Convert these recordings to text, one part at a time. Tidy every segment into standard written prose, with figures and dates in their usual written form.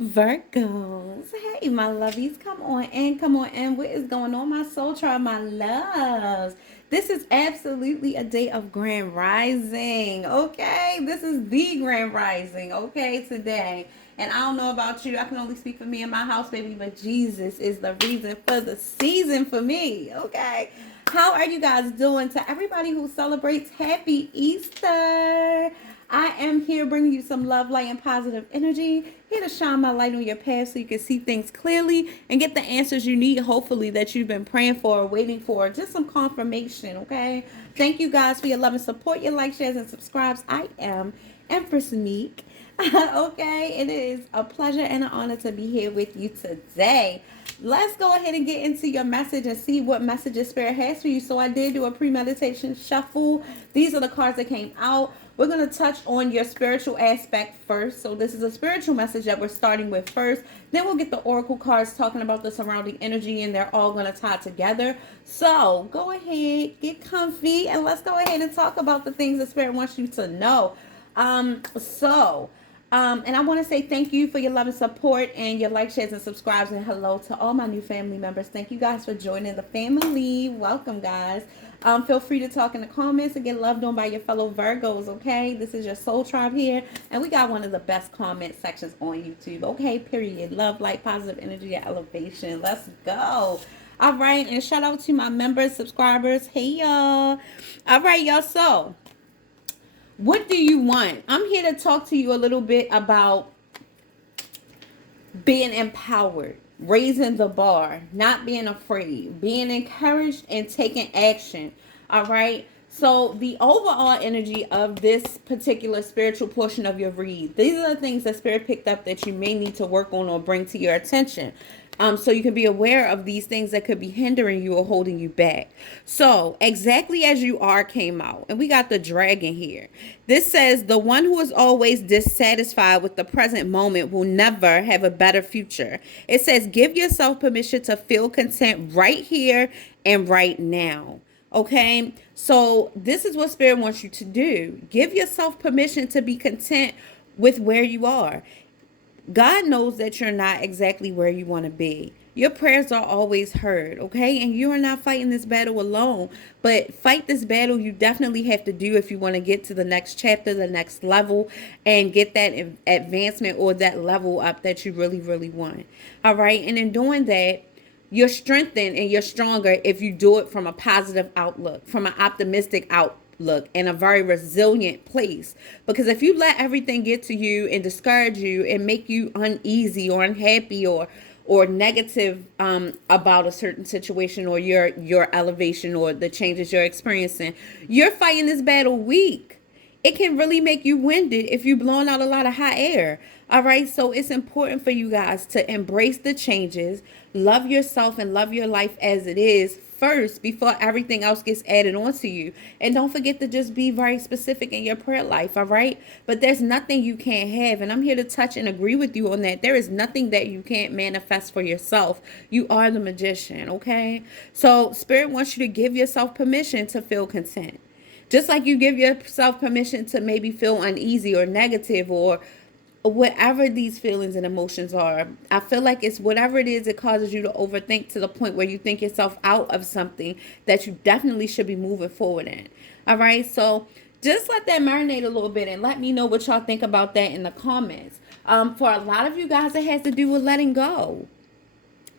Virgos. Hey, my lovies. Come on in. Come on in. What is going on, my soul tribe, my loves? This is absolutely a day of grand rising. Okay. This is the grand rising. Okay. Today. And I don't know about you. I can only speak for me and my house, baby. But Jesus is the reason for the season for me. Okay. How are you guys doing? To everybody who celebrates, happy Easter. I am here bringing you some love, light, and positive energy. Here to shine my light on your path so you can see things clearly and get the answers you need, hopefully, that you've been praying for or waiting for. Just some confirmation, okay? Thank you guys for your love and support, your likes, shares, and subscribes. I am Empress Meek. Okay, it is a pleasure and an honor to be here with you today. Let's go ahead and get into your message and see what messages Spirit has for you. So I did do a premeditation shuffle. These are the cards that came out. We're going to touch on your spiritual aspect first. So this is a spiritual message that we're starting with first. Then we'll get the oracle cards talking about the surrounding energy, and they're all going to tie together. So go ahead, get comfy, and let's go ahead and talk about the things that Spirit wants you to know. And I want to say thank you for your love and support and your like, shares, and subscribes. And hello to all my new family members. Thank you guys for joining the family. Welcome, guys. Feel free to talk in the comments and get loved on by your fellow Virgos, okay? This is your soul tribe here. And we got one of the best comment sections on YouTube, okay? Period. Love, light, positive energy, and elevation. Let's go. All right. And shout out to my members, subscribers. Hey, y'all. All right, y'all. So what do you want? I'm here to talk to you a little bit about being empowered, raising the bar, not being afraid, being encouraged, and taking action. All right. So the overall energy of this particular spiritual portion of your read, these are the things that Spirit picked up that you may need to work on or bring to your attention. So you can be aware of these things that could be hindering you or holding you back. So exactly as you are came out, and we got the dragon here. This says the one who is always dissatisfied with the present moment will never have a better future. It says give yourself permission to feel content right here and right now. Okay, so this is what Spirit wants you to do. Give yourself permission to be content with where you are. God knows that you're not exactly where you want to be. Your prayers are always heard, okay? And you are not fighting this battle alone. But fight this battle you definitely have to do if you want to get to the next chapter, the next level, and get that advancement or that level up that you really, really want. All right? And in doing that, you're strengthened and you're stronger if you do it from a positive outlook, from an optimistic outlook, in a very resilient place. Because if you let everything get to you and discourage you and make you uneasy or unhappy or negative about a certain situation or your elevation or the changes you're experiencing, you're fighting this battle weak. It can really make you winded if you're blowing out a lot of hot air. All right. So it's important for you guys to embrace the changes, love yourself and love your life as it is first before everything else gets added on to you. And don't forget to just be very specific in your prayer life. All right. But there's nothing you can't have. And I'm here to touch and agree with you on that. There is nothing that you can't manifest for yourself. You are the magician. Okay. So Spirit wants you to give yourself permission to feel content. Just like you give yourself permission to maybe feel uneasy or negative or whatever these feelings and emotions are. I feel like it's whatever it is that causes you to overthink to the point where you think yourself out of something that you definitely should be moving forward in. All right. So just let that marinate a little bit and let me know what y'all think about that in the comments. For a lot of you guys, it has to do with letting go.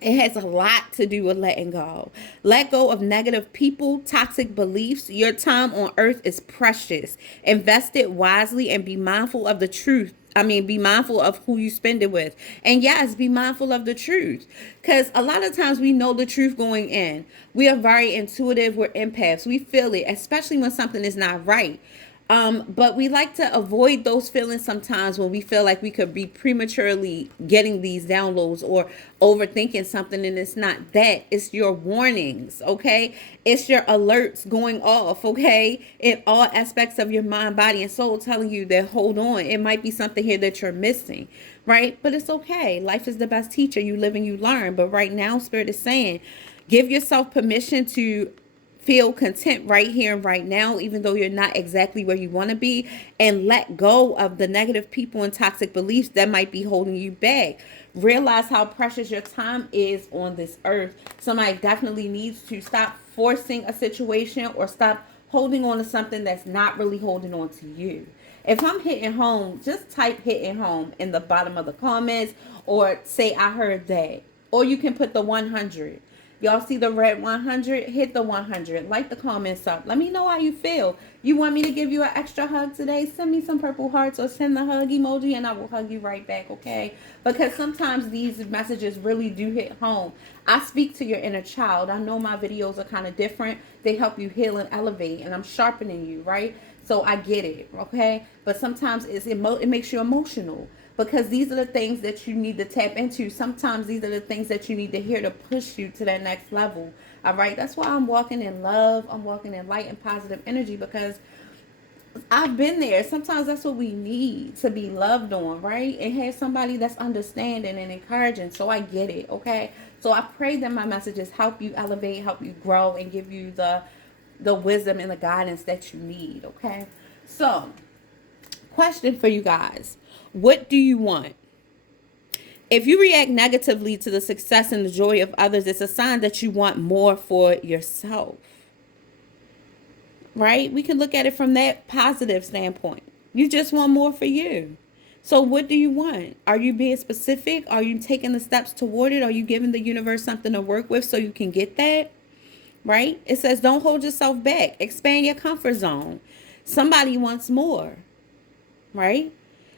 It has a lot to do with letting go. Let go of negative people, toxic beliefs. Your time on earth is precious. Invest it wisely and be mindful of the truth. Be mindful of who you spend it with. And yes, be mindful of the truth. Because a lot of times we know the truth going in. We are very intuitive. We're empaths. We feel it, especially when something is not right. But we like to avoid those feelings sometimes when we feel like we could be prematurely getting these downloads or overthinking something, and it's not that. It's your warnings, okay? It's your alerts going off, okay? In all aspects of your mind, body, and soul telling you that, hold on, it might be something here that you're missing, right? But it's okay. Life is the best teacher. You live and you learn. But right now, Spirit is saying, give yourself permission to Feel content right here and right now, even though you're not exactly where you want to be, and let go of the negative people and toxic beliefs that might be holding you back. Realize how precious your time is on this earth. Somebody definitely needs to stop forcing a situation or stop holding on to something that's not really holding on to you. If I'm hitting home, just type hitting home in the bottom of the comments, or say I heard that. Or you can put the 100. Y'all see the red 100? Hit the 100. Like the comments up. Let me know how you feel. You want me to give you an extra hug today? Send me some purple hearts or send the hug emoji and I will hug you right back, okay? Because sometimes these messages really do hit home. I speak to your inner child. I know my videos are kind of different. They help you heal and elevate, and I'm sharpening you, right? So I get it, okay? But sometimes it makes you emotional, because these are the things that you need to tap into. Sometimes these are the things that you need to hear to push you to that next level. All right. That's why I'm walking in love. I'm walking in light and positive energy, because I've been there. Sometimes that's what we need, to be loved on, right? And have somebody that's understanding and encouraging. So I get it. Okay. So I pray that my messages help you elevate, help you grow, and give you the wisdom and the guidance that you need. Okay. So, question for you guys. What do you want? If you react negatively to the success and the joy of others, it's a sign that you want more for yourself. Right? We can look at it from that positive standpoint. You just want more for you. So what do you want? Are you being specific? Are you taking the steps toward it? Are you giving the universe something to work with so you can get that? Right? It says don't hold yourself back. Expand your comfort zone. Somebody wants more. Right?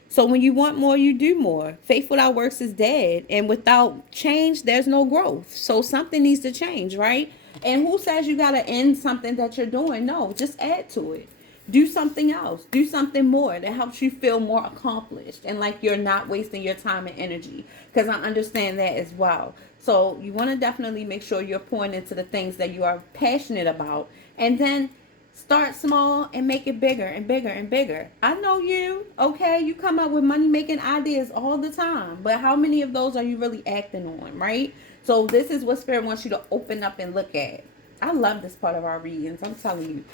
So when you want more, you do more. Faith without works is dead. And without change, there's no growth. So something needs to change, right? And who says you got to end something that you're doing? No, just add to it. Do something else. Do something more that helps you feel more accomplished and like you're not wasting your time and energy. Because I understand that as well. So you want to definitely make sure you're pouring into the things that you are passionate about. And then start small and make it bigger and bigger and bigger. I know you, okay? You come up with money-making ideas all the time. But how many of those are you really acting on, right? So this is what Spirit wants you to open up and look at. I love this part of our readings. I'm telling you.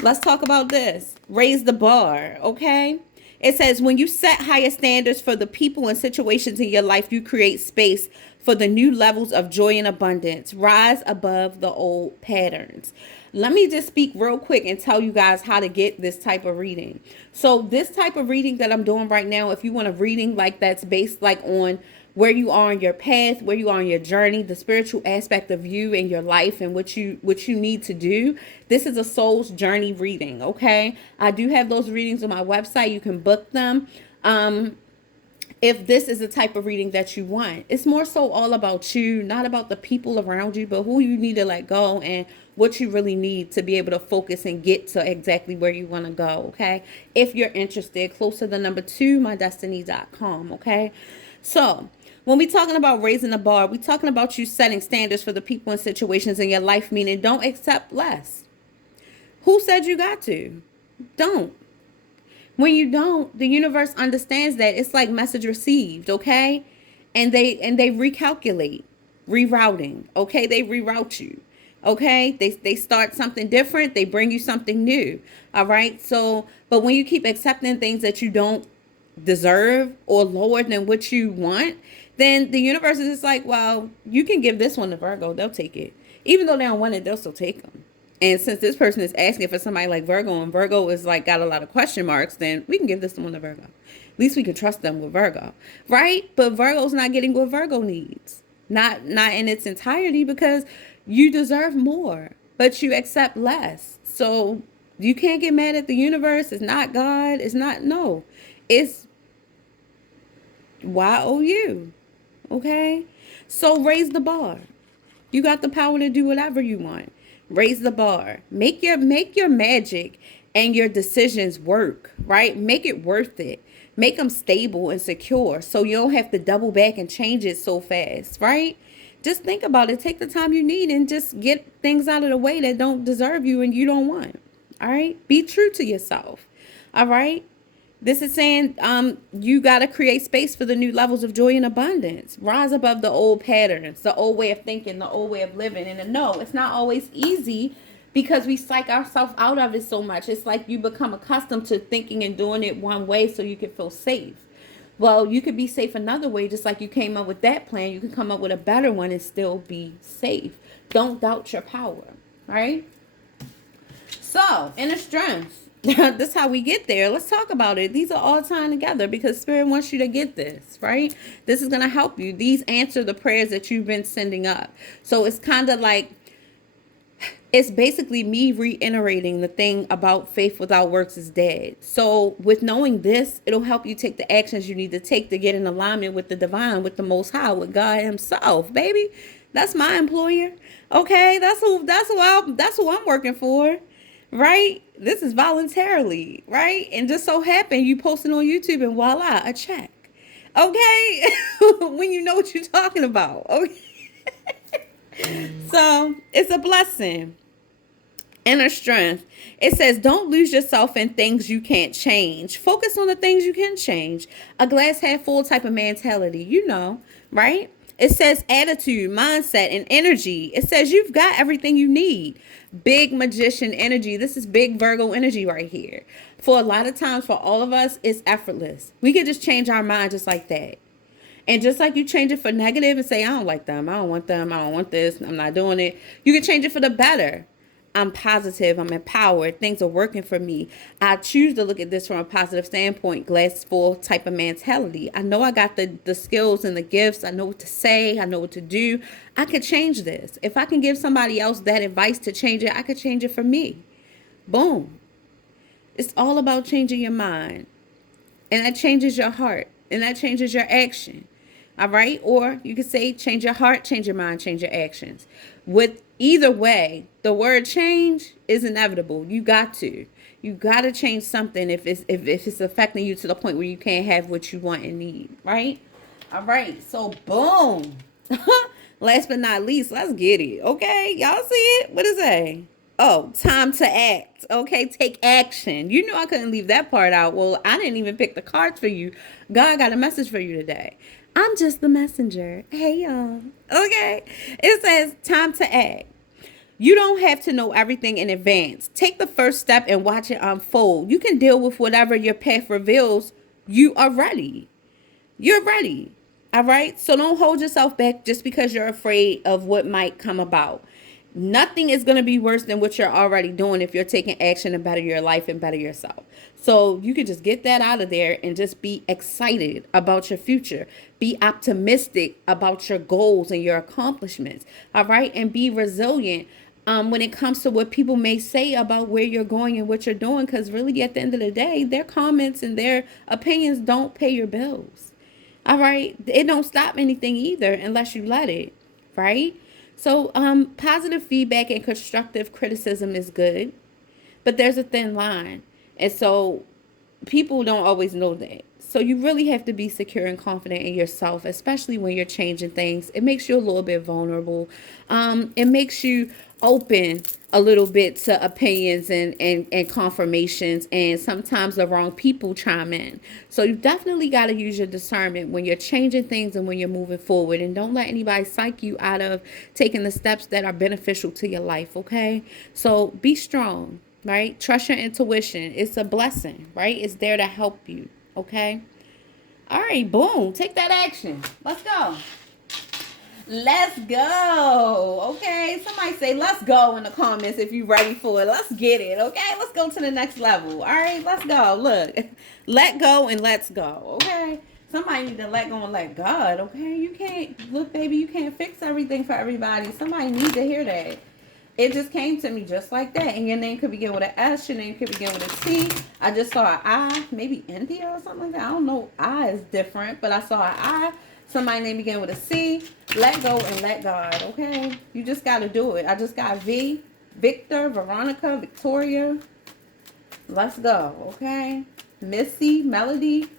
Let's talk about this. Raise the bar, okay? It says, when you set higher standards for the people and situations in your life, you create space for the new levels of joy and abundance. Rise above the old patterns. Let me just speak real quick and tell you guys how to get this type of reading. So this type of reading that I'm doing right now, if you want a reading like that's based like on where you are in your path, where you are in your journey, the spiritual aspect of you and your life and what you need to do, this is a soul's journey reading, okay? I do have those readings on my website. You can book them. If this is the type of reading that you want, it's more so all about you, not about the people around you, but who you need to let go and what you really need to be able to focus and get to exactly where you want to go, okay? If you're interested, closer the number 2MyDestinys.com, okay? So when we're talking about raising the bar, we're talking about you setting standards for the people and situations in your life, meaning don't accept less. Who said you got to? Don't. When you don't, the universe understands that. It's like message received, okay? And they recalculate, rerouting, okay? They reroute you, okay? They start something different. They bring you something new, all right? So, but when you keep accepting things that you don't deserve or lower than what you want, then the universe is just like, well, you can give this one to Virgo. They'll take it. Even though they don't want it, they'll still take them. And since this person is asking for somebody like Virgo, and Virgo is like got a lot of question marks, then we can give this one to Virgo. At least we can trust them with Virgo, right? But Virgo's not getting what Virgo needs. Not in its entirety, because you deserve more, but you accept less. So you can't get mad at the universe. It's not God. It's not, no. It's YOU. Okay? So raise the bar. You got the power to do whatever you want. Raise the bar. Make your magic and your decisions work, right? Make it worth it. Make them stable and secure so you don't have to double back and change it so fast, right? Just think about it. Take the time you need and just get things out of the way that don't deserve you and you don't want. All right? Be true to yourself. All right? This is saying you got to create space for the new levels of joy and abundance. Rise above the old patterns, the old way of thinking, the old way of living. And no, it's not always easy because we psych ourselves out of it so much. It's like you become accustomed to thinking and doing it one way so you can feel safe. Well, you could be safe another way, just like you came up with that plan. You can come up with a better one and still be safe. Don't doubt your power, right? So, inner strength. This is how we get there. Let's talk about it. These are all tying together because Spirit wants you to get this, right? This is going to help you. These answer the prayers that you've been sending up. So it's kind of like, it's basically me reiterating the thing about faith without works is dead. So with knowing this, it'll help you take the actions you need to take to get in alignment with the divine, with the Most High, with God Himself, baby. That's my employer. Okay, that's who I'm working for. Right? This is voluntarily, right? And just so happen you posting on YouTube and voila, a check. Okay? When you know what you're talking about. Okay? So, it's a blessing. Inner strength. It says, don't lose yourself in things you can't change. Focus on the things you can change. A glass half full type of mentality, you know, right? It says attitude, mindset, and energy. It says you've got everything you need. Big magician energy. This is big Virgo energy right here. For a lot of times, for all of us, it's effortless. We can just change our mind just like that. And just like you change it for negative and say, I don't like them, I don't want them, I don't want this, I'm not doing it. You can change it for the better. I'm positive, I'm empowered, things are working for me. I choose to look at this from a positive standpoint, glass full type of mentality. I know I got the skills and the gifts. I know what to say, I know what to do. I could change this. If I can give somebody else that advice to change it, I could change it for me. Boom. It's all about changing your mind. And that changes your heart. And that changes your action. All right? Or you could say change your heart, change your mind, change your actions. With either way, the word change is inevitable. You got to. You got to change something if it's affecting you to the point where you can't have what you want and need. Right? All right. So, boom. Last but not least, let's get it. Okay? Y'all see it? What is it? Oh, time to act. Okay, take action. You knew I couldn't leave that part out. Well, I didn't even pick the cards for you. God got a message for you today. I'm just the messenger. Hey, y'all. Okay. It says time to act. You don't have to know everything in advance. Take the first step and watch it unfold. You can deal with whatever your path reveals. You are ready. You're ready. All right. So don't hold yourself back just because you're afraid of what might come about. Nothing is going to be worse than what you're already doing if you're taking action to better your life and better yourself. So you can just get that out of there and just be excited about your future. Be optimistic about your goals and your accomplishments. All right. And be resilient when it comes to what people may say about where you're going and what you're doing. Because really, at the end of the day, their comments and their opinions don't pay your bills. All right. It don't stop anything either unless you let it. Right. So positive feedback and constructive criticism is good, but there's a thin line. And so people don't always know that. So you really have to be secure and confident in yourself, especially when you're changing things. It makes you a little bit vulnerable. It makes you open a little bit to opinions and confirmations, and sometimes the wrong people chime in. So you definitely got to use your discernment when you're changing things and when you're moving forward, and don't let anybody psych you out of taking the steps that are beneficial to your life. Okay, so be strong, right? Trust your intuition. It's a blessing, right? It's there to help you. Okay, all right, boom, take that action. Let's go. Let's go. Okay, somebody say let's go in the comments if you're ready for it. Let's get it. Okay, let's go to the next level. All right, let's go. Look, let go and let's go. Okay, somebody need to let go and let God. Okay, you can't, look, baby, you can't fix everything for everybody. Somebody need to hear that. It just came to me just like that. And your name could begin with an S. Your name could begin with a T. I just saw an I, maybe India or something like that. I don't know. I is different, but I saw an I. Somebody name began with a C. Let go and let God, okay? You just got to do it. I just got V, Victor, Veronica, Victoria. Let's go, okay? Missy, Melody,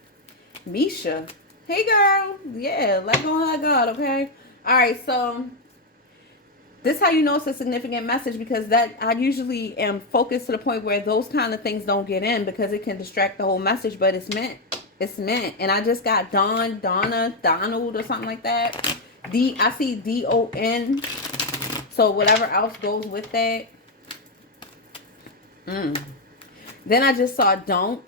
Misha. Hey, girl. Yeah, let go and let God, okay? All right, so This how you know it's a significant message, because that I usually am focused to the point where those kind of things don't get in because it can distract the whole message, but it's meant. It's meant. And I just got Donna, Donald or something like that. I see DON. So whatever else goes with that. Then I just saw don't.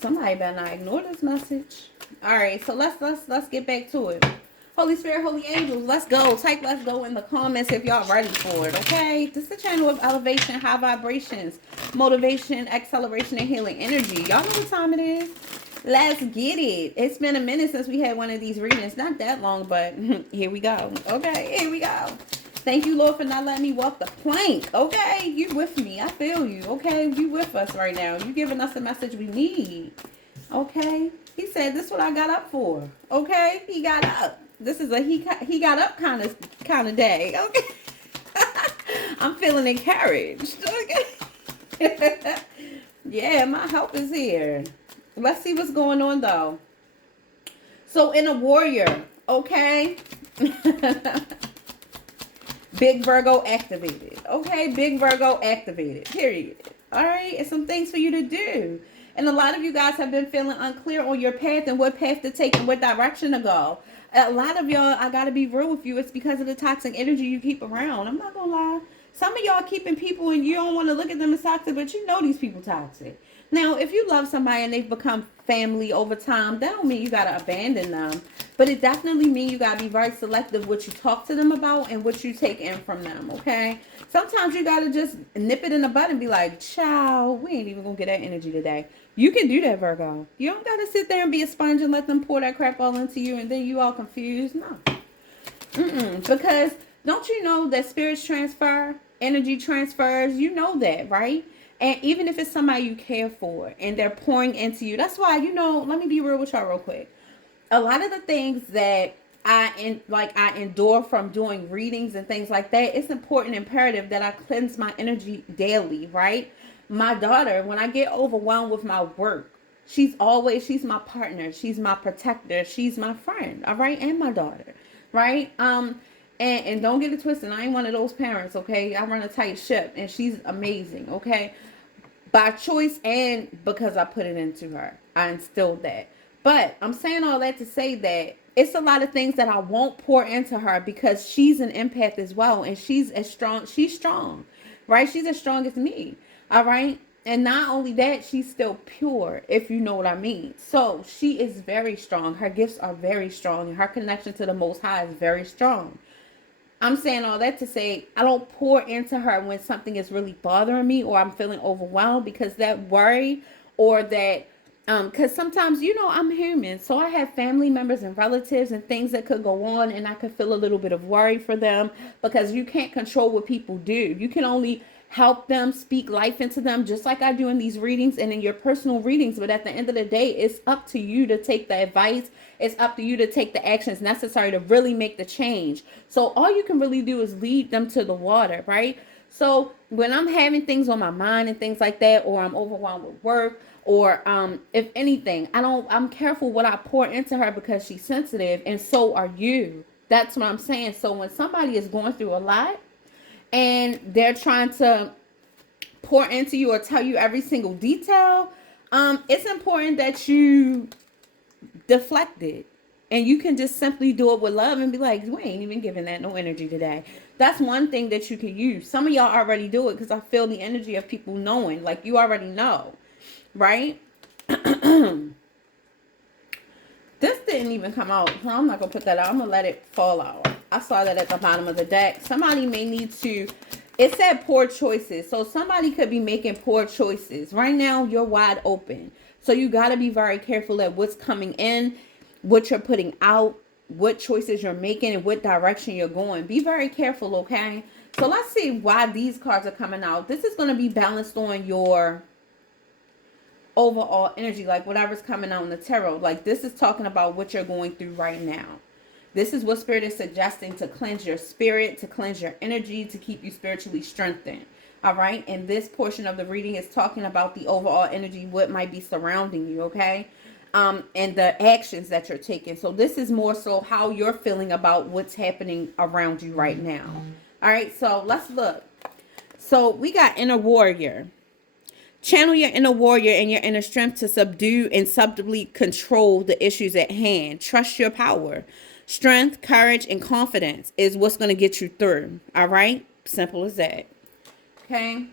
Somebody better not ignore this message. All right, so let's get back to it. Holy Spirit, Holy Angels, let's go. Type let's go in the comments if y'all ready for it, okay? This is the channel of elevation, high vibrations, motivation, acceleration, and healing energy. Y'all know what time it is. Let's get it. It's been a minute since we had one of these readings. Not that long, but here we go. Okay, here we go. Thank you, Lord, for not letting me walk the plank. Okay, you with me. I feel you. Okay, you with us right now. You giving us the message we need. Okay, he said this is what I got up for. Okay, he got up. This is a he got up kind of day. Okay, I'm feeling encouraged. Okay, yeah, my help is here. Let's see what's going on though. So in a warrior, okay. Big Virgo activated. Okay, Big Virgo activated. Period. All right, it's some things for you to do. And a lot of you guys have been feeling unclear on your path and what path to take and what direction to go. A lot of y'all, I got to be real with you, it's because of the toxic energy you keep around. I'm not going to lie. Some of y'all keeping people and you don't want to look at them as toxic, but you know these people toxic. Now, if you love somebody and they've become family over time, that don't mean you got to abandon them. But it definitely means you got to be very selective what you talk to them about and what you take in from them, okay? Sometimes you got to just nip it in the bud and be like, ciao, we ain't even going to get that energy today. You can do that, Virgo. You don't got to sit there and be a sponge and let them pour that crap all into you and then you all confused. No. Because don't you know that spirits transfer, energy transfers? You know that, right? And even if it's somebody you care for and they're pouring into you, that's why, you know, let me be real with y'all real quick. A lot of the things that I endure from doing readings and things like that, it's important, imperative that I cleanse my energy daily, right? My daughter, when I get overwhelmed with my work, she's my partner, she's my protector, she's my friend, all right, and my daughter, right? And don't get it twisted, I ain't one of those parents, okay? I run a tight ship, and she's amazing, okay? By choice and because I put it into her, I instilled that. But I'm saying all that to say that it's a lot of things that I won't pour into her because she's an empath as well. And she's strong, right? She's as strong as me. All right. And not only that, she's still pure, if you know what I mean. So she is very strong. Her gifts are very strong. And her connection to the Most High is very strong. I'm saying all that to say I don't pour into her when something is really bothering me or I'm feeling overwhelmed, because that worry or that because sometimes, you know, I'm human. So I have family members and relatives and things that could go on, and I could feel a little bit of worry for them, because you can't control what people do. You can only help them, speak life into them, just like I do in these readings and in your personal readings. But at the end of the day, it's up to you to take the advice. It's up to you to take the actions necessary to really make the change. So all you can really do is lead them to the water, right? So when I'm having things on my mind and things like that, or I'm overwhelmed with work, or if anything, I'm careful what I pour into her, because she's sensitive, and so are you. That's what I'm saying. So when somebody is going through a lot and they're trying to pour into you or tell you every single detail, it's important that you deflect it. And you can just simply do it with love and be like, we ain't even giving that no energy today. That's one thing that you can use. Some of y'all already do it, because I feel the energy of people knowing. Like, you already know. Right? This didn't even come out. I'm not going to put that out. I'm going to let it fall out. I saw that at the bottom of the deck. Somebody may need to... It said poor choices. So somebody could be making poor choices. Right now, you're wide open. So you got to be very careful at what's coming in, what you're putting out, what choices you're making, and what direction you're going. Be very careful, okay? So let's see why these cards are coming out. This is going to be balanced on your overall energy, like whatever's coming out in the tarot. Like, this is talking about what you're going through right now. This is what Spirit is suggesting to cleanse your spirit, to cleanse your energy, to keep you spiritually strengthened. All right. And this portion of the reading is talking about the overall energy, what might be surrounding you. Okay. and the actions that you're taking. So this is more so how you're feeling about what's happening around you right now. All right, so let's look. So we got inner warrior. Channel your inner warrior and your inner strength to subdue and subtly control the issues at hand. Trust your power. Strength, courage, and confidence is what's going to get you through. All right? Simple as that. Okay?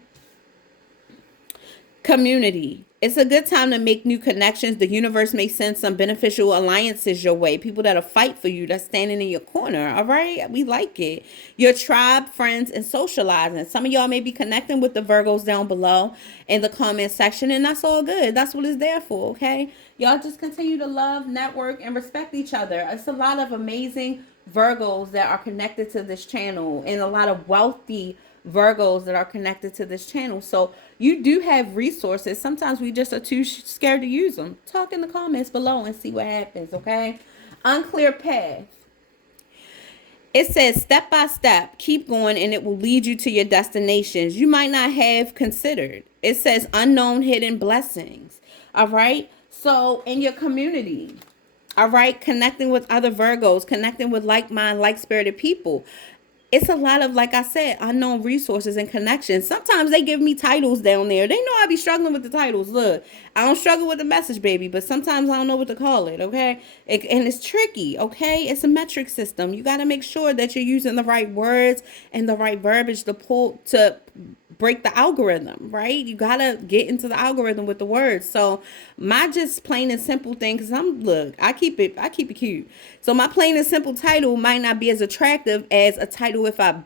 Community. It's a good time to make new connections. The universe may send some beneficial alliances your way. People that'll fight for you, that's standing in your corner. All right? We like it. Your tribe, friends, and socializing. Some of y'all may be connecting with the Virgos down below in the comment section, and that's all good. That's what it's there for, okay? Y'all just continue to love, network, and respect each other. It's a lot of amazing Virgos that are connected to this channel, and a lot of wealthy Virgos that are connected to this channel. So you do have resources. Sometimes we just are too scared to use them. Talk in the comments below and see what happens, okay? Unclear path. It says step by step, keep going, and it will lead you to your destinations you might not have considered. It says unknown hidden blessings. All right? So in your community, all right, connecting with other Virgos, connecting with like-minded, like-spirited people. It's a lot of, like I said, unknown resources and connections. Sometimes they give me titles down there. They know I be struggling with the titles. Look, I don't struggle with the message, baby, but sometimes I don't know what to call it, okay? And it's tricky, okay? It's a metric system. You got to make sure that you're using the right words and the right verbiage to break the algorithm, right? You got to get into the algorithm with the words. So my just plain and simple thing, because I keep it cute. So my plain and simple title might not be as attractive as a title if I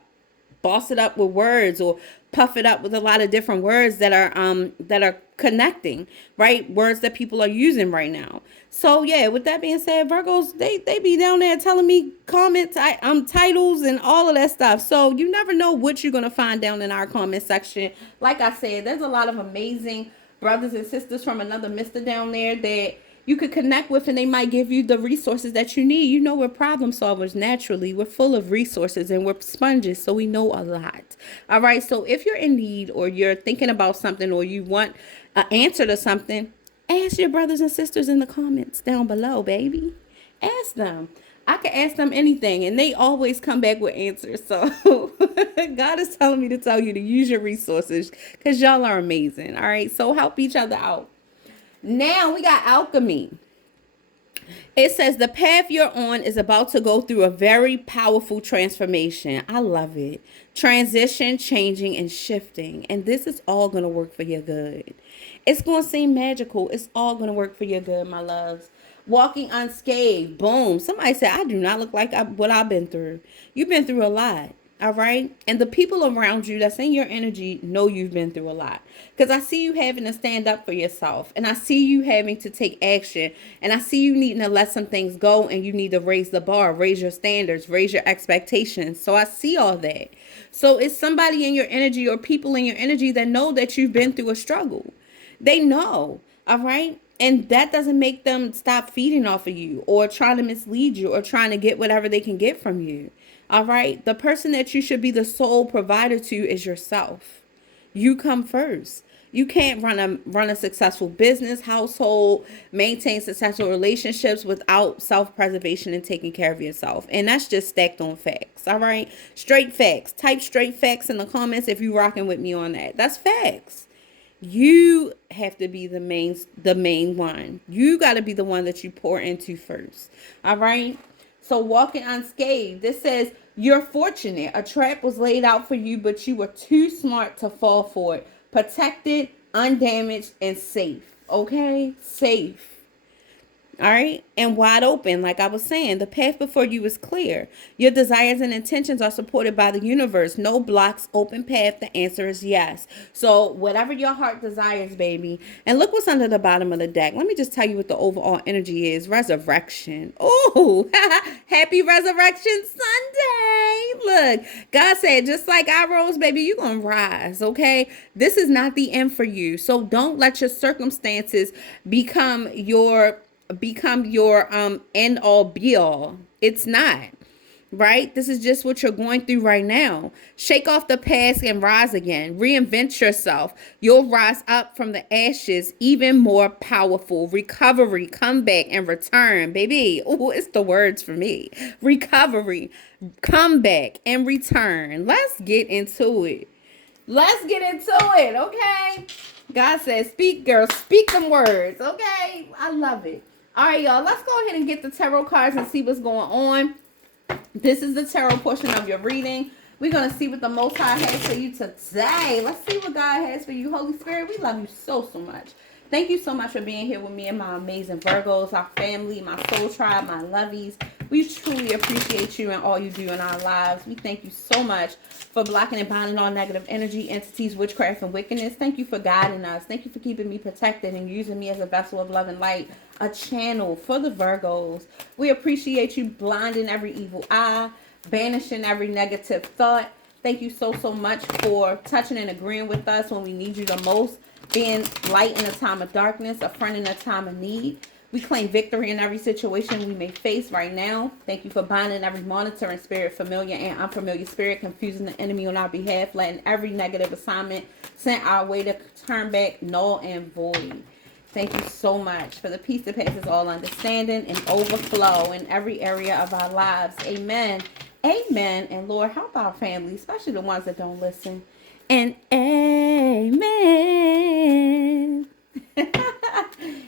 boss it up with words or puff it up with a lot of different words that are connecting, right? Words that people are using right now. So yeah, with that being said, Virgos, they be down there telling me comments, titles and all of that stuff. So you never know what you're gonna find down in our comment section. Like I said, there's a lot of amazing brothers and sisters from another mister down there that you could connect with, and they might give you the resources that you need. You know, we're problem solvers naturally. We're full of resources and we're sponges, so we know a lot. All right, so if you're in need or you're thinking about something or you want an answer to something, ask your brothers and sisters in the comments down below, baby. Ask them. I can ask them anything, and they always come back with answers. So God is telling me to tell you to use your resources because y'all are amazing. All right, so help each other out. Now we got alchemy. It says the path you're on is about to go through a very powerful transformation. I love it. Transition, changing, and shifting. And this is all going to work for your good. It's going to seem magical. It's all going to work for your good, my loves. Walking unscathed. Boom. Somebody said, I do not look like what I've been through. You've been through a lot. All right. And the people around you that's in your energy know you've been through a lot. Because I see you having to stand up for yourself. And I see you having to take action. And I see you needing to let some things go. And you need to raise the bar, raise your standards, raise your expectations. So I see all that. So it's somebody in your energy or people in your energy that know that you've been through a struggle. They know. All right. And that doesn't make them stop feeding off of you or trying to mislead you or trying to get whatever they can get from you. All right. The person that you should be the sole provider to is yourself. You come first. You can't run a successful business, household, maintain successful relationships without self-preservation and taking care of yourself. And that's just stacked on facts. All right. Straight facts. Type straight facts in the comments if you're rocking with me on that. That's facts. You have to be the main one. You got to be the one that you pour into first. All right. So walking unscathed, this says you're fortunate. A trap was laid out for you, but you were too smart to fall for it. Protected, undamaged, and safe. Okay? Safe. All right. And wide open. Like I was saying, the path before you is clear. Your desires and intentions are supported by the universe. No blocks, open path. The answer is yes. So whatever your heart desires, baby. And look what's under the bottom of the deck. Let me just tell you what the overall energy is. Resurrection. Oh, happy Resurrection Sunday. Look, God said, just like I rose, baby, you're going to rise. Okay. This is not the end for you. So don't let your circumstances become your end all be all. It's not. right? This is just what you're going through right now. Shake off the past and rise again. Reinvent yourself. You'll rise up from the ashes even more powerful. Recovery, comeback, and return. Baby, oh, it's the words for me. Recovery, comeback, and return. Let's get into it. Let's get into it, okay? God says, speak, girl. Speak them words, okay? I love it. All right, y'all. Let's go ahead and get the tarot cards and see what's going on. This is the tarot portion of your reading. We're going to see what the Most High has for you today. Let's see what God has for you. Holy Spirit, we love you so, so much. Thank you so much for being here with me and my amazing Virgos, our family, my soul tribe, my lovies. We truly appreciate you and all you do in our lives. We thank you so much for blocking and binding all negative energy, entities, witchcraft, and wickedness. Thank you for guiding us. Thank you for keeping me protected and using me as a vessel of love and light, a channel for the Virgos. We appreciate you blinding every evil eye, banishing every negative thought. Thank you so, so much for touching and agreeing with us when we need you the most, being light in a time of darkness, a friend in a time of need. We claim victory in every situation we may face right now. Thank you for binding every monitoring spirit, familiar and unfamiliar spirit, confusing the enemy on our behalf, letting every negative assignment sent our way to turn back null and void. Thank you so much for the peace that passes all understanding and overflow in every area of our lives. Amen. Amen. And Lord, help our family, especially the ones that don't listen. And amen.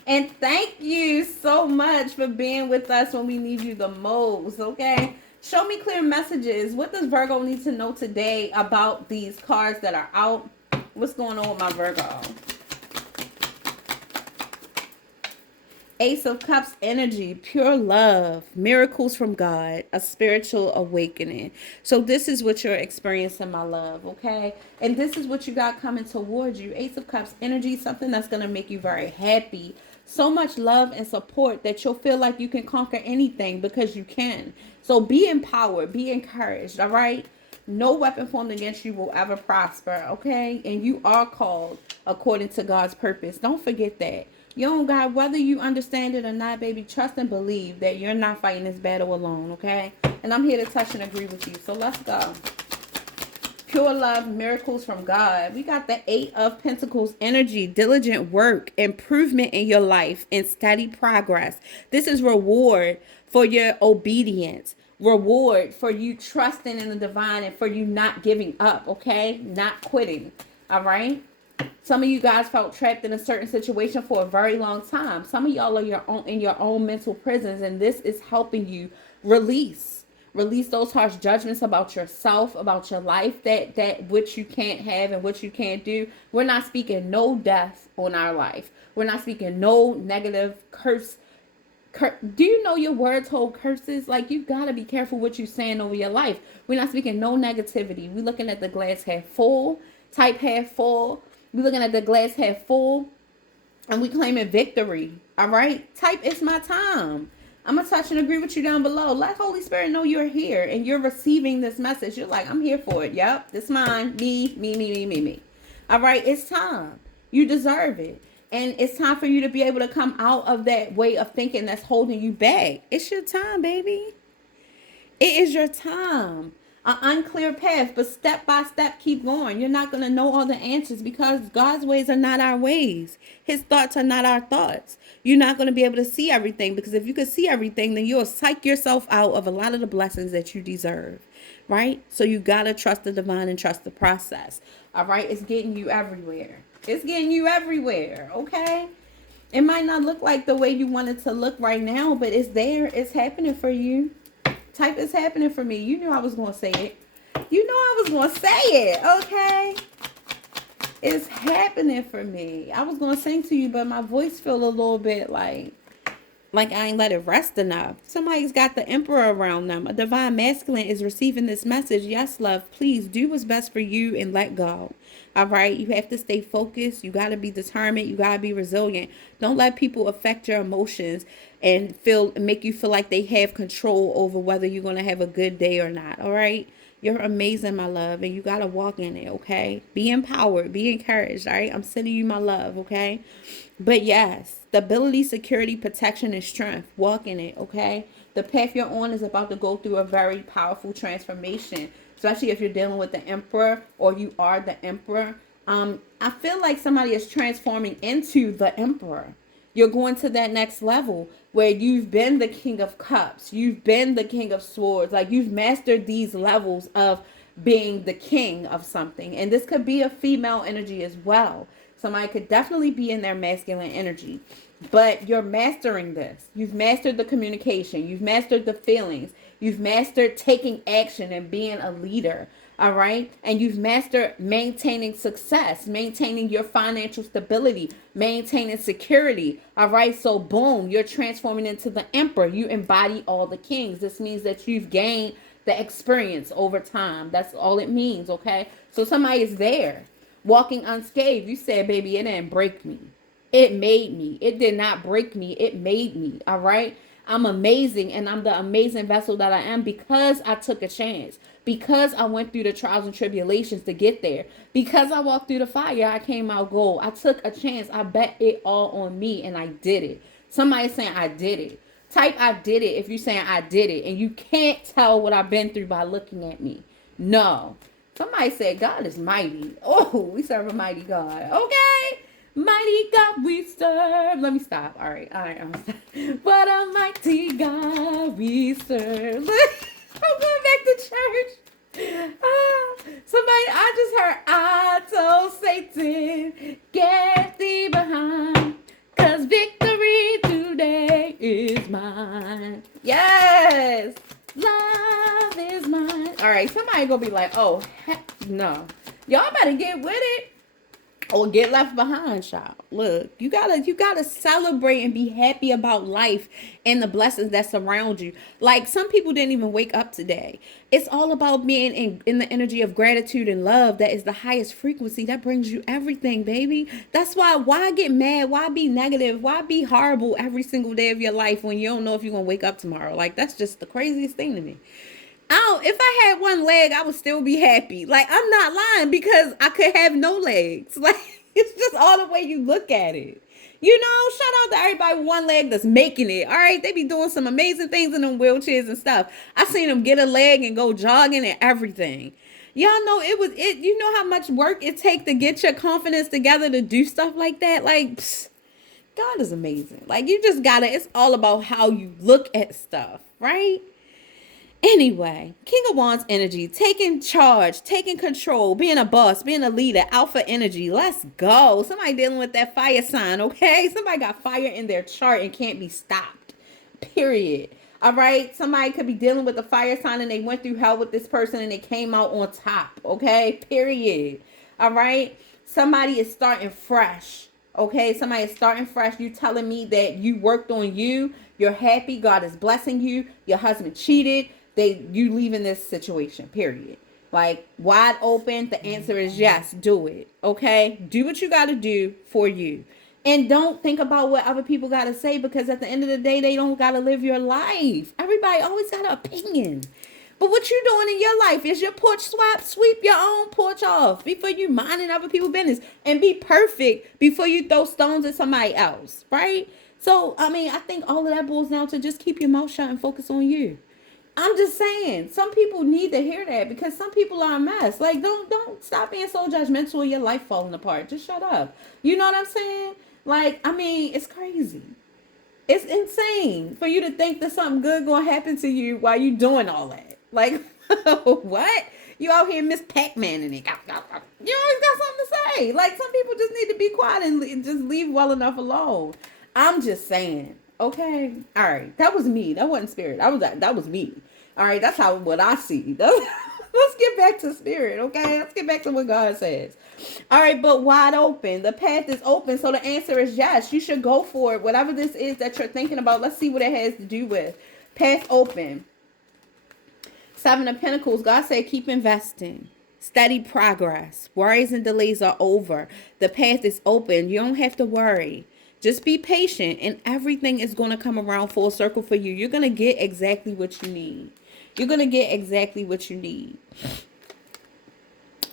And thank you so much for being with us when we need you the most, okay? Show me clear messages. What does Virgo need to know today about these cards that are out? What's going on with my Virgo? Ace of Cups energy, pure love, miracles from God, a spiritual awakening. So this is what you're experiencing, my love, okay? And this is what you got coming towards you. Ace of Cups energy, something that's going to make you very happy. So much love and support that you'll feel like you can conquer anything because you can. So be empowered, be encouraged, all right? No weapon formed against you will ever prosper, okay? And you are called according to God's purpose. Don't forget that. You don't got, whether you understand it or not, baby, trust and believe that you're not fighting this battle alone, okay? And I'm here to touch and agree with you. So let's go. Pure love, miracles from God. We got the 8 of Pentacles energy, diligent work, improvement in your life, and steady progress. This is reward for your obedience. Reward for you trusting in the divine and for you not giving up, okay? Not quitting, all right? Some of you guys felt trapped in a certain situation for a very long time. Some of y'all are in your own mental prisons, and this is helping you release those harsh judgments about yourself, about your life, that which you can't have and what you can't do. We're not speaking no death on our life. We're not speaking no negative curse. Do you know your words hold curses? Like, you gotta be careful what you're saying over your life. We're not speaking no negativity. We're looking at the glass half full, type half full. We're looking at the glass half full, and we claiming victory. All right? Type, it's my time. I'm going to touch and agree with you down below. Let Holy Spirit know you're here, and you're receiving this message. You're like, I'm here for it. Yep, this mine. Me. All right? It's time. You deserve it. And it's time for you to be able to come out of that way of thinking that's holding you back. It's your time, baby. It is your time. An unclear path, but step by step, keep going. You're not going to know all the answers because God's ways are not our ways. His thoughts are not our thoughts. You're not going to be able to see everything, because if you could see everything, then you'll psych yourself out of a lot of the blessings that you deserve, right? So you got to trust the divine and trust the process, all right? It's getting you everywhere. It's getting you everywhere, okay? It might not look like the way you want it to look right now, but it's there. It's happening for you. Type, is happening for me. You knew I was going to say it. You know I was going to say it, okay? It's happening for me. I was going to sing to you, but my voice feel a little bit like I ain't let it rest enough. Somebody's got the emperor around them. A divine masculine is receiving this message. Yes, love, please do what's best for you and let go. All right? You have to stay focused. You got to be determined. You got to be resilient. Don't let people affect your emotions and make you feel like they have control over whether you're going to have a good day or not. All right? You're amazing, my love, and you got to walk in it, okay? Be empowered, be encouraged, all right? I'm sending you my love, okay? But yes, stability, security, protection, and strength. Walk in it, okay? The path you're on is about to go through a very powerful transformation, especially if you're dealing with the emperor or you are the emperor. I feel like somebody is transforming into the emperor. You're going to that next level where you've been the king of cups. You've been the king of swords. Like, you've mastered these levels of being the king of something. And this could be a female energy as well. Somebody could definitely be in their masculine energy. But you're mastering this. You've mastered the communication. You've mastered the feelings. You've mastered taking action and being a leader. All right. And you've mastered maintaining success, maintaining your financial stability, maintaining security. All right. So boom, you're transforming into the emperor. You embody all the kings. This means that you've gained the experience over time. That's all it means. Okay. So somebody is there walking unscathed. You said, baby, it didn't break me. It made me. It did not break me. It made me. All right. I'm amazing, and I'm the amazing vessel that I am because I took a chance, because I went through the trials and tribulations to get there, because I walked through the fire, I came out gold. I took a chance. I bet it all on me, and I did it. Somebody's saying I did it. Type I did it if you're saying I did it, and you can't tell what I've been through by looking at me. No. Somebody said God is mighty. Oh, we serve a mighty God. Okay. Mighty God we serve. Let me stop. All right. I'm gonna stop. What a mighty God we serve. I'm going back to church. Somebody, I just heard, I told Satan, get thee behind, 'cause victory today is mine. Yes. Love is mine. All right. Somebody gonna be like, oh, heck no. Y'all better get with it. Or get left behind, child. Look, you gotta celebrate and be happy about life and the blessings that surround you. Like, some people didn't even wake up today. It's all about being in the energy of gratitude and love. That is the highest frequency. That brings you everything, baby. That's why get mad? Why be negative? Why be horrible every single day of your life when you don't know if you're gonna wake up tomorrow? Like, that's just the craziest thing to me. If I had one leg, I would still be happy. Like, I'm not lying, because I could have no legs. Like, it's just all the way you look at it. You know, shout out to everybody with one leg that's making it. All right. They be doing some amazing things in them wheelchairs and stuff. I seen them get a leg and go jogging and everything. Y'all know you know how much work it takes to get your confidence together to do stuff like that? Like, God is amazing. Like, you just it's all about how you look at stuff, right? Anyway, King of Wands energy, taking charge, taking control, being a boss, being a leader, alpha energy. Let's go. Somebody dealing with that fire sign, okay? Somebody got fire in their chart and can't be stopped, period. All right? Somebody could be dealing with the fire sign and they went through hell with this person and they came out on top, okay? Period. All right? Somebody is starting fresh, okay? Somebody is starting fresh. You telling me that you worked on you, you're happy, God is blessing you, your husband cheated, you leaving this situation, period. Like, wide open. The answer is yes. Do it. Okay. Do what you got to do for you. And don't think about what other people got to say, because at the end of the day, they don't got to live your life. Everybody always got an opinion. But what you doing in your life is your porch sweep your own porch off before you minding other people's business, and be perfect before you throw stones at somebody else. Right. So, I mean, I think all of that boils down to just keep your mouth shut and focus on you. I'm just saying, some people need to hear that, because some people are a mess. Like, don't stop being so judgmental of your life falling apart. Just shut up. You know what I'm saying? Like, I mean, it's crazy. It's insane for you to think that something good gonna happen to you while you doing all that. Like, what? You out here Miss Pac-Man and it. You always got something to say. Like, some people just need to be quiet and just leave well enough alone. I'm just saying. Okay. All right. That was me. That wasn't spirit. That was me. All right. That's what I see. Let's get back to spirit. Okay. Let's get back to what God says. All right. But wide open. The path is open. So the answer is yes. You should go for it. Whatever this is that you're thinking about. Let's see what it has to do with. Path open. 7 of Pentacles. God said keep investing. Steady progress. Worries and delays are over. The path is open. You don't have to worry. Just be patient, and everything is going to come around full circle for you. You're going to get exactly what you need. You're going to get exactly what you need.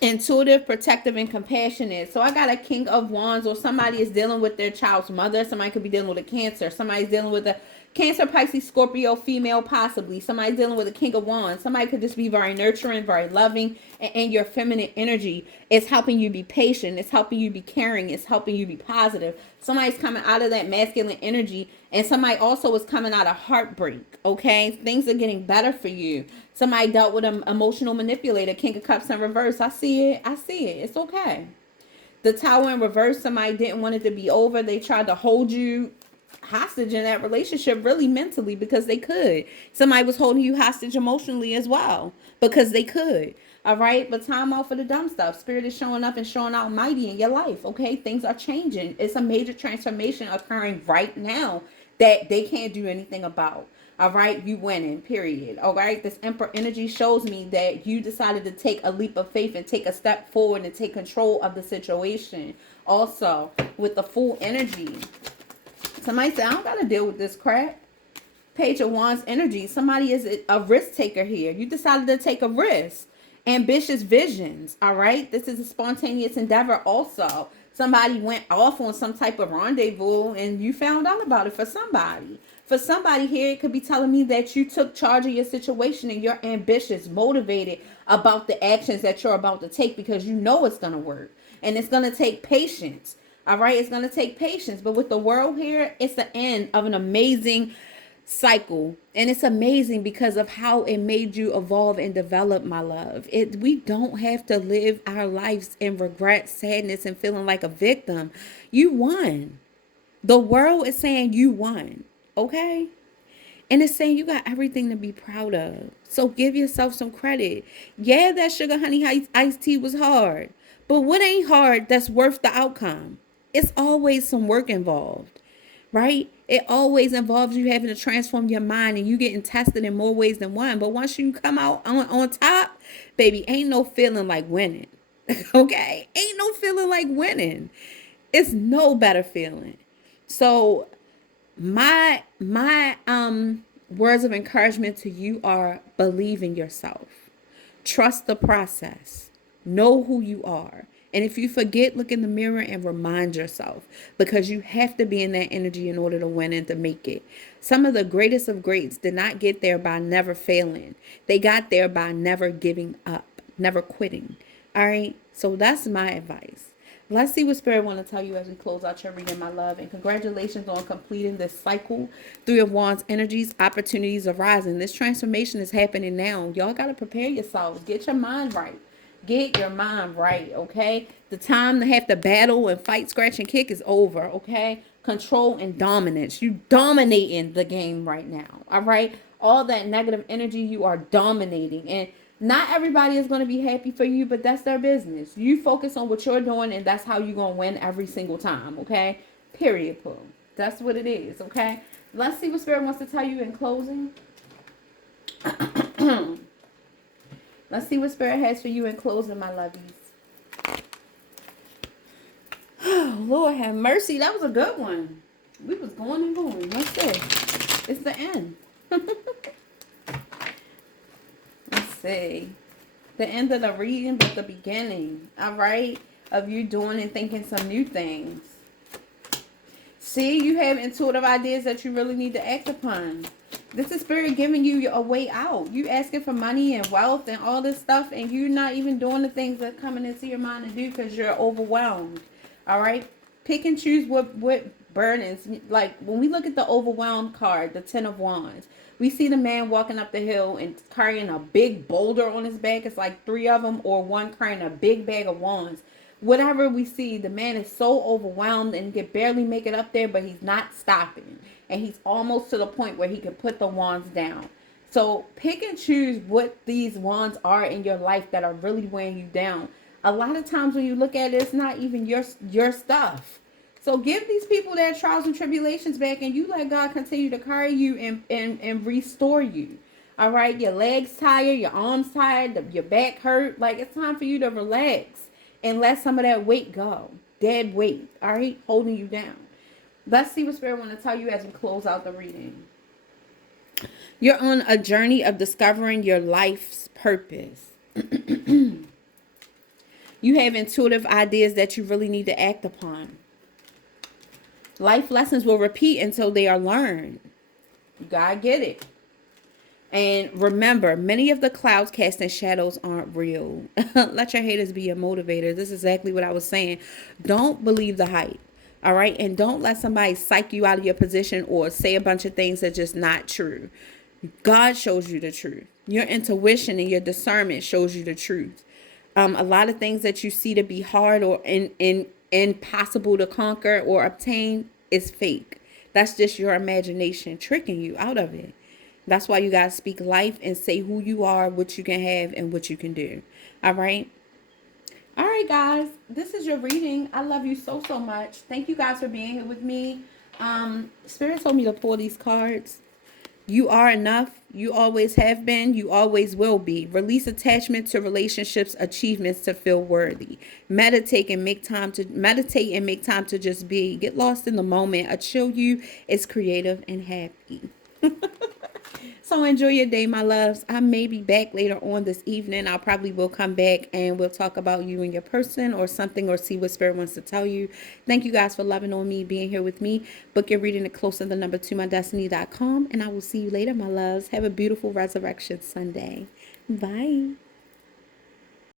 Intuitive, protective, and compassionate. So I got a King of Wands, or somebody is dealing with their child's mother. Somebody could be dealing with a Cancer. Somebody's dealing with a Cancer, Pisces, Scorpio, female, possibly. Somebody's dealing with a King of Wands. Somebody could just be very nurturing, very loving, and your feminine energy is helping you be patient. It's helping you be caring. It's helping you be positive. Somebody's coming out of that masculine energy, and somebody also is coming out of heartbreak. Okay, things are getting better for you. Somebody dealt with an emotional manipulator, King of Cups in reverse. I see it. I see it. It's okay. The Tower in reverse, somebody didn't want it to be over. They tried to hold you hostage in that relationship, really mentally, because they could. Somebody was holding you hostage emotionally as well, because they could. All right, but time out for the dumb stuff. Spirit is showing up and showing out mighty in your life. Okay, things are changing. It's a major transformation occurring right now that they can't do anything about. All right, you winning, period. All right, this Emperor energy shows me that you decided to take a leap of faith and take a step forward and take control of the situation. Also, with the Fool energy, somebody said, I don't got to deal with this crap. Page of Wands energy, somebody is a risk taker here. You decided to take a risk. Ambitious visions, all right? This is a spontaneous endeavor also. Somebody went off on some type of rendezvous and you found out about it for somebody. For somebody here, it could be telling me that you took charge of your situation and you're ambitious, motivated about the actions that you're about to take because you know it's going to work. And it's going to take patience, all right? It's going to take patience. But with the world here, it's the end of an amazing cycle, and it's amazing because of how it made you evolve and develop, my love. We don't have to live our lives in regret, sadness, and feeling like a victim. You won. The world is saying you won, okay? And it's saying you got everything to be proud of. So give yourself some credit. Yeah, that sugar honey iced tea was hard, but what ain't hard that's worth the outcome? It's always some work involved, right? It always involves you having to transform your mind and you getting tested in more ways than one. But once you come out on top, baby, ain't no feeling like winning. Okay? Ain't no feeling like winning. It's no better feeling. So my words of encouragement to you are: believe in yourself. Trust the process. Know who you are. And if you forget, look in the mirror and remind yourself, because you have to be in that energy in order to win and to make it. Some of the greatest of greats did not get there by never failing. They got there by never giving up, never quitting. All right. So that's my advice. Let's see what Spirit want to tell you as we close out your reading, my love. And congratulations on completing this cycle. 3 of Wands energies, opportunities arising. This transformation is happening now. Y'all got to prepare yourselves. Get your mind right. Get your mind right, okay? The time to have to battle and fight, scratch, and kick is over, okay? Control and dominance. You dominating the game right now, all right? All that negative energy, you are dominating. And not everybody is going to be happy for you, but that's their business. You focus on what you're doing, and that's how you're going to win every single time, okay? Period, Pooh. That's what it is, okay? Let's see what Spirit wants to tell you in closing. Let's see what Spirit has for you in closing, my lovies. Oh, Lord have mercy. That was a good one. We was going and going. Let's see. It's the end. Let's see. The end of the reading, but the beginning. All right? Of you doing and thinking some new things. See, you have intuitive ideas that you really need to act upon. This is Spirit giving you a way out. You asking for money and wealth and all this stuff, and you're not even doing the things that are coming into your mind to do because you're overwhelmed. All right? Pick and choose what burdens. Like, when we look at the overwhelmed card, the 10 of Wands, we see the man walking up the hill and carrying a big boulder on his back. It's like 3 of them, or one carrying a big bag of wands. Whatever we see, the man is so overwhelmed and can barely make it up there, but he's not stopping. And he's almost to the point where he can put the wands down. So pick and choose what these wands are in your life that are really weighing you down. A lot of times when you look at it, it's not even your stuff. So give these people their trials and tribulations back, and you let God continue to carry you and restore you. All right? Your legs tired, your arms tired, your back hurt. Like, it's time for you to relax and let some of that weight go. Dead weight. All right? Holding you down. Let's see what Spirit want to tell you as we close out the reading. You're on a journey of discovering your life's purpose. You have intuitive ideas that you really need to act upon. Life lessons will repeat until they are learned. You gotta get it. And remember, many of the clouds casting shadows aren't real. Let your haters be your motivators. This is exactly what I was saying. Don't believe the hype. All right. And don't let somebody psych you out of your position or say a bunch of things that are just not true. God shows you the truth. Your intuition and your discernment shows you the truth. A lot of things that you see to be hard or impossible to conquer or obtain is fake. That's just your imagination tricking you out of it. That's why you got to speak life and say who you are, what you can have, and what you can do. All right. All right, guys. This is your reading. I love you so, so much. Thank you guys for being here with me. Spirit told me to pull these cards. You are enough. You always have been. You always will be. Release attachment to relationships, achievements to feel worthy. Meditate and make time to just be. Get lost in the moment. A chill you is creative and happy. So enjoy your day, my loves. I may be back later on this evening. I probably will come back and we'll talk about you and your person or something, or see what Spirit wants to tell you. Thank you guys for loving on me, being here with me. Book your reading at Closer2MyDestinys.com, and I will see you later, my loves. Have a beautiful Resurrection Sunday. Bye.